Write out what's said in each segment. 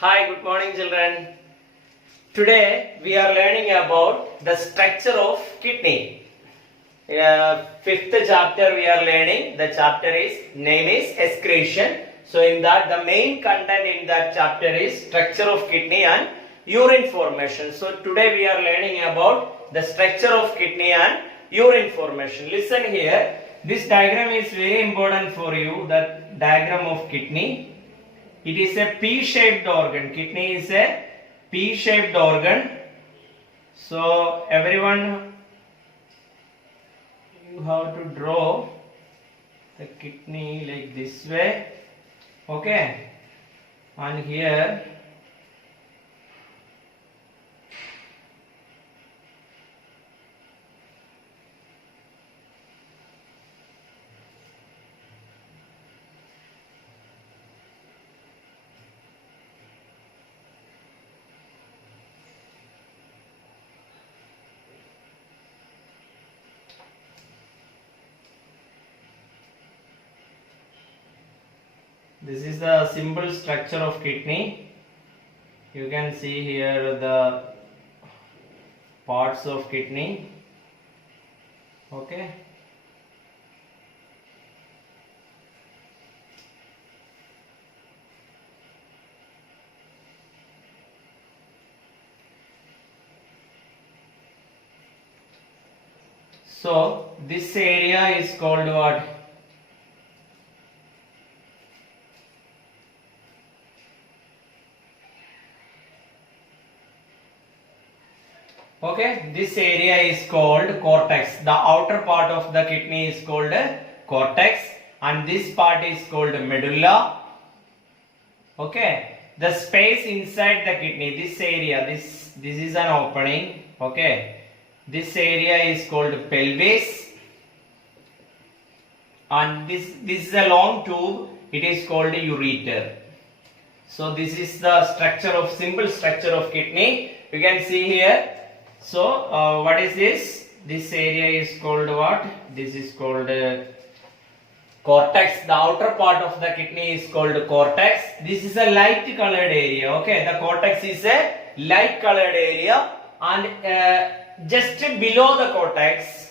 Hi, good morning children. Today we are learning about the structure of kidney. Fifth chapter we are learning. The chapter name is excretion. So in that the main content in that chapter is structure of kidney and urine formation. So today we are learning about the structure of kidney and urine formation. Listen here. This diagram is very important for you. The diagram of kidney. It is a P-shaped organ. Kidney is a P-shaped organ. So everyone, you have to draw the kidney like this way. Okay. And here this is the simple structure of kidney. You can see here the parts of kidney. Okay. So this area is called what? Okay, this area is called cortex. The outer part of the kidney is called cortex and this part is called medulla. Okay, the space inside the kidney, this area, this is an opening. Okay, this area is called pelvis and this is a long tube. It is called ureter. So this is the simple structure of kidney. You can see here. So what is this? This area is called what? This is called cortex. The outer part of the kidney is called cortex. This is a light colored area. Okay, the cortex is a light colored area and just below the cortex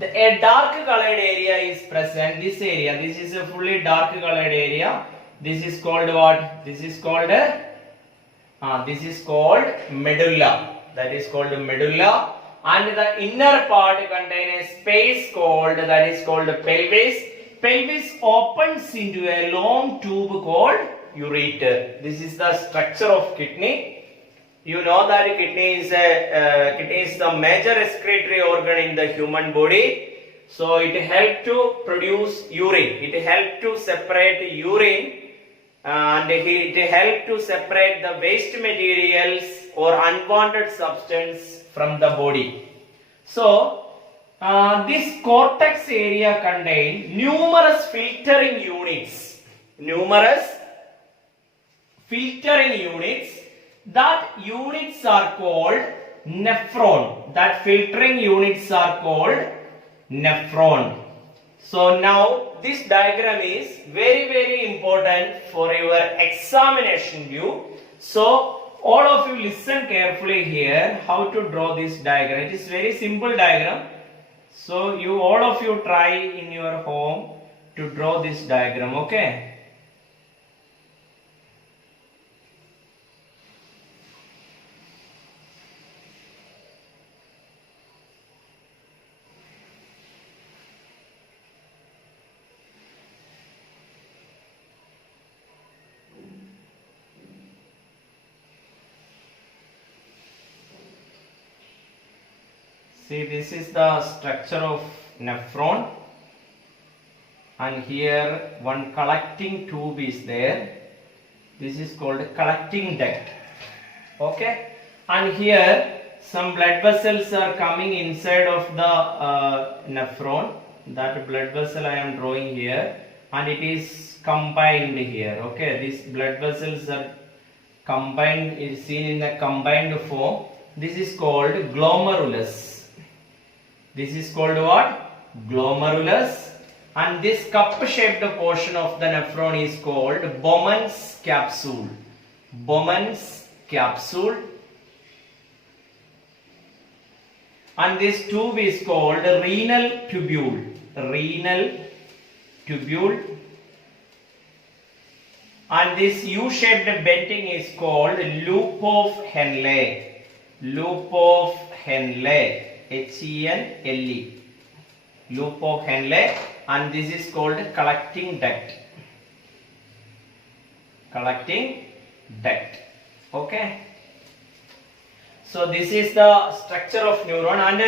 a dark colored area is present. This area, this is a fully dark colored area. This is called what? This is called medulla. That is called medulla, and the inner part contains a space called pelvis. Pelvis opens into a long tube called ureter. This is the structure of kidney. You know that kidney is the major excretory organ in the human body. So it helps to produce urine. It helps to separate urine, and it helps to separate the waste materials or unwanted substance from the body. So this cortex area contains numerous filtering units. That units are called nephron. That filtering units are called nephron. So now this diagram is very important for your examination view. So all of you listen carefully here how to draw this diagram. It is very simple diagram. So all of you try in your home to draw this diagram. Okay. See, this is the structure of nephron, and here one collecting tube is there. This is called collecting duct. Okay, and here some blood vessels are coming inside of the nephron. That blood vessel I am drawing here, and it is combined here. Okay, these blood vessels are combined, is seen in a combined form. This is called glomerulus. This is called what? Glomerulus. And this cup shaped portion of the nephron is called Bowman's capsule. Bowman's capsule, and this tube is called renal tubule. Renal tubule, and this U-shaped bending is called loop of Henle. Loop of Henle, Henle, loop of Henle, and this is called collecting duct. Collecting duct. Okay. So this is the structure of neuron, and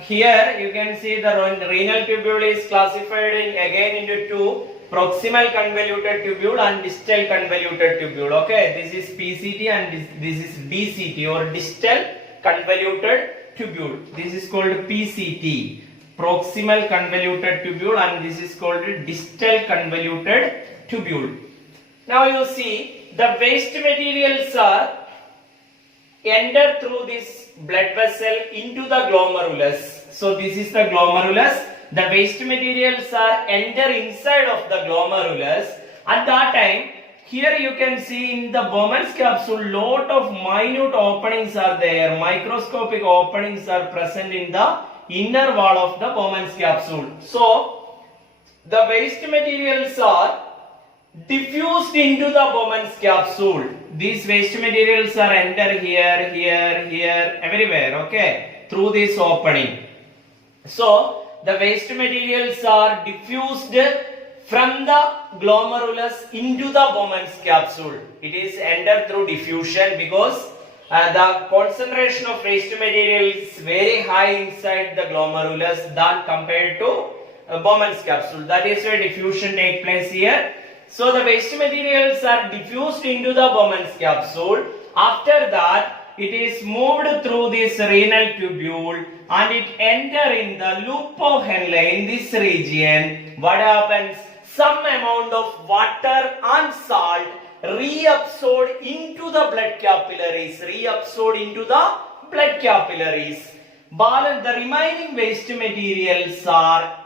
here you can see the renal tubule is classified again into two: proximal convoluted tubule and distal convoluted tubule. Okay, this is PCT and this is DCT, or distal convoluted tubule. This is called PCT, proximal convoluted tubule, and this is called distal convoluted tubule. Now you see the waste materials are enter through this blood vessel into the glomerulus. So this is the glomerulus. The waste materials are enter inside of the glomerulus. At that time, here you can see in the Bowman's capsule, lot of minute openings are there. Microscopic openings are present in the inner wall of the Bowman's capsule. So the waste materials are diffused into the Bowman's capsule. These waste materials are enter here, here, here, everywhere, okay, through this opening. So the waste materials are diffused from the glomerulus into the Bowman's capsule. It is entered through diffusion because the concentration of waste material is very high inside the glomerulus than compared to Bowman's capsule. That is why diffusion takes place here. So the waste materials are diffused into the Bowman's capsule. After that, it is moved through this renal tubule and it enter in the loop of Henle in this region. What happens? Some amount of water and salt reabsorbed into the blood capillaries. Reabsorbed into the blood capillaries. But the remaining waste materials are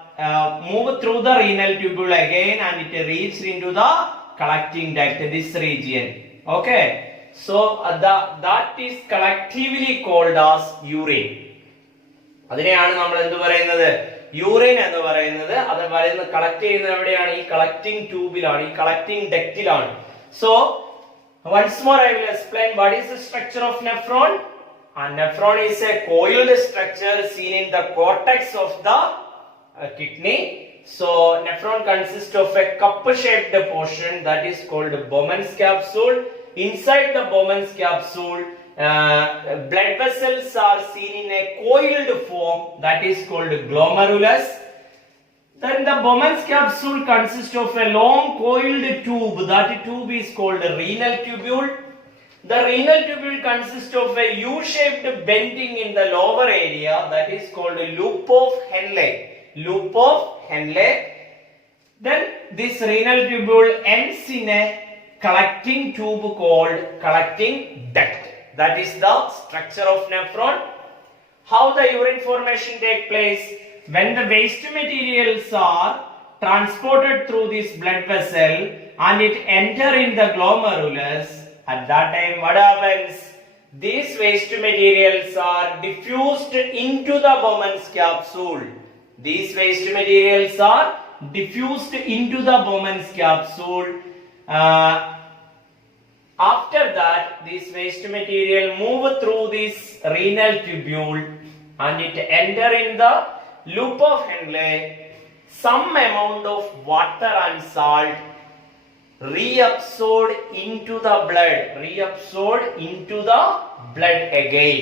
move through the renal tubule again and it reached into the collecting duct, this region. Okay, so that is collectively called as urine. അതിനെയാണ് നമ്മൾ എന്ത് പറയുന്നത്? Urine എന്ന് പറയുന്നത്. അത് പറയുന്നത് collect ചെയ്യുന്നത് എവിടെയാണ്? ഈ കളക്ടിംഗ് ട്യൂബിലാണ്, ഈ collecting ഡക്റ്റിലാണ്. So once more I will explain what is the structure of nephron. And nephron is a coiled structure seen in the cortex of the kidney. So nephron consists of a cup-shaped portion that is called Bowman's capsule. Inside the Bowman's capsule, blood vessels are seen in a coiled form that is called glomerulus. Then the Bowman's capsule consists of a long coiled tube. That tube is called renal tubule. The renal tubule consists of a U-shaped bending in the lower area that is called loop of Henle. Loop of Henle. Then this renal tubule ends in a collecting tube called collecting duct. That is the structure of nephron. How the urine formation takes place? When the waste materials are transported through this blood vessel and it enter in the glomerulus, at that time what happens? These waste materials are diffused into the Bowman's capsule. These waste materials are diffused into the Bowman's capsule. After that, this waste material move through this renal tubule and it enter in the loop of Henle. Some amount of water and salt reabsorbed into the blood. Reabsorbed into the blood again.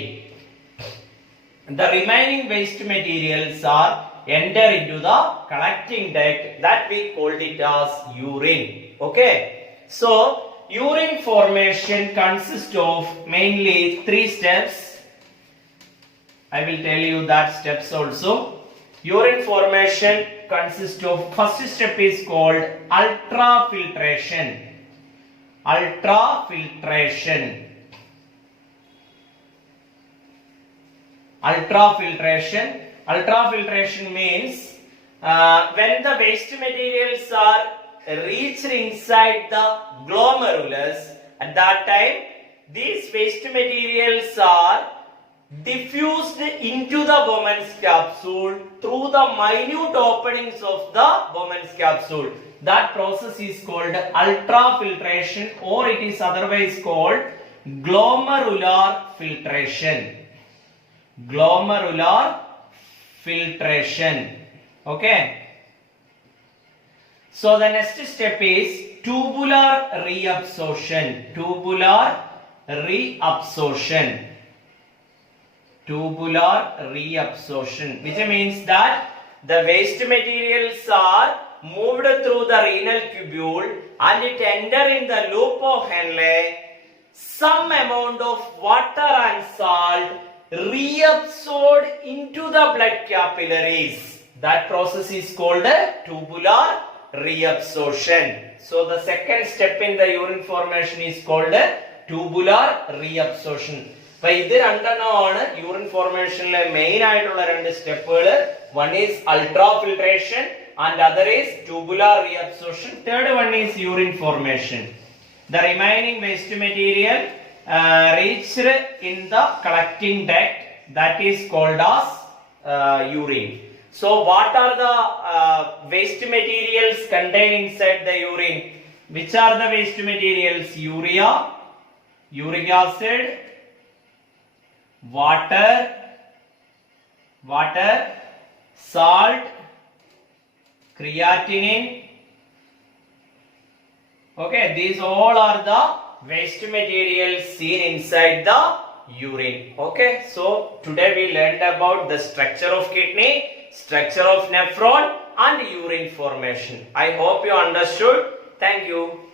The remaining waste materials are enter into the collecting duct, that we called it as urine. Okay, so urine formation consists of mainly 3 steps. I will tell you that steps also. Urine formation consists of, first step is called ultrafiltration. Ultrafiltration. Ultrafiltration. Ultrafiltration means when the waste materials are reached inside the glomerulus, At that time, these waste materials are diffused into the Bowman's capsule through the minute openings of the Bowman's capsule. That process is called ultrafiltration, or it is otherwise called glomerular filtration. Glomerular filtration. Okay. So the next step is tubular reabsorption. Tubular reabsorption. Tubular reabsorption, which means that the waste materials are moved through the renal tubule and it enter in the loop of Henle. Some amount of water and salt reabsorbed into the blood capillaries. That process is called tubular reabsorption. So the second step in the urine formation is called tubular reabsorption. So this is urine formation main step. One is ultrafiltration and other is tubular reabsorption. Third one is urine formation. The remaining waste material reached in the collecting duct, that is called as urine. So what are the waste materials contained inside the urine? Which are the waste materials? Urea, uric acid, water, salt, creatinine. Okay, these all are the waste materials seen inside the urine. Okay, so today we learned about the structure of kidney, structure of nephron and urine formation. I hope you understood. Thank you.